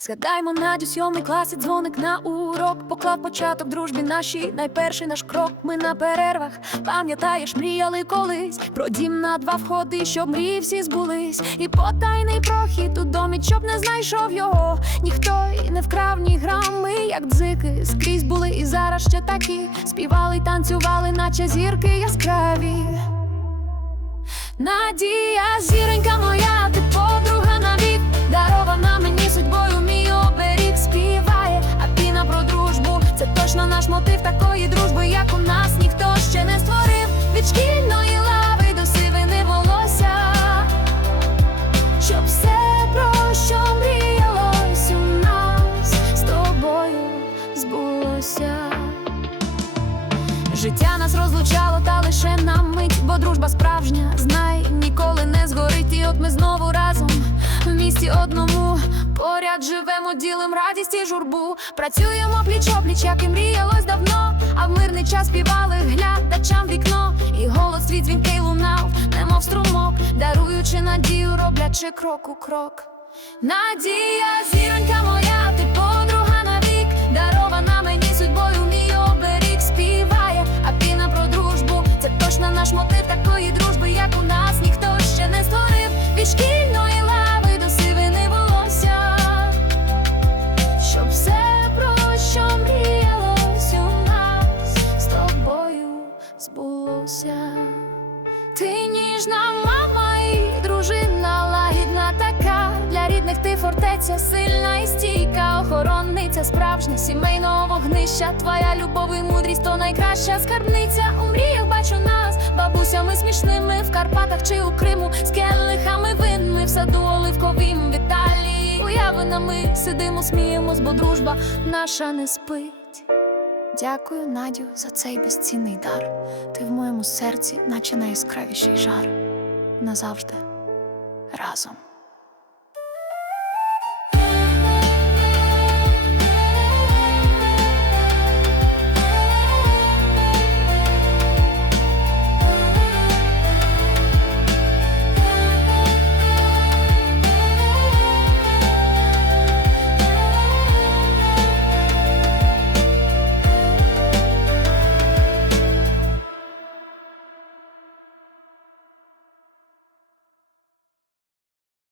Згадаймо Надю, сьомий клас і дзвоник на урок. Поклав початок дружбі нашій, найперший наш крок. Ми на перервах, пам'ятаєш, мріяли колись. Про дім на два входи, щоб мрії всі збулись. І потайний прохід у домі, щоб не знайшов його. Ніхто і не вкрав ні грами, як дзики. Скрізь були і зараз ще такі. Співали й танцювали, наче зірки яскраві. Надія, зіронька моя, ти Життя нас розлучало, та лише на мить, бо дружба справжня, знай, ніколи не згорить, і от ми знову разом в місті одному. Поряд живемо, ділим радість і журбу. Працюємо пліч опліч, як і мріялось давно. А в мирний час співали глядачам вікно, і голос твій дзвінкий лунав, немов струмок, даруючи надію, роблячи крок у крок. Надія, зіронька моя, наш мотив такої дружби, як у нас ніхто ще не створив від шкільної лави до сивини волосся, щоб все про що мріялось у нас з тобою збулося. Ти ніжна мама і дружина лагідна така. Для рідних ти фортеця сильна і стійка, охоронниця справжня сімейного вогнища. Твоя любов і мудрість то найкраща скарбниця. У бабусями смішними в Карпатах чи у Криму, з келихами винми в саду оливковім в Італії. Уявинами сидимо, сміємось, бо дружба наша не спить. Дякую, Надю, за цей безцінний дар. Ти в моєму серці, наче найяскравіший жар. Назавжди разом.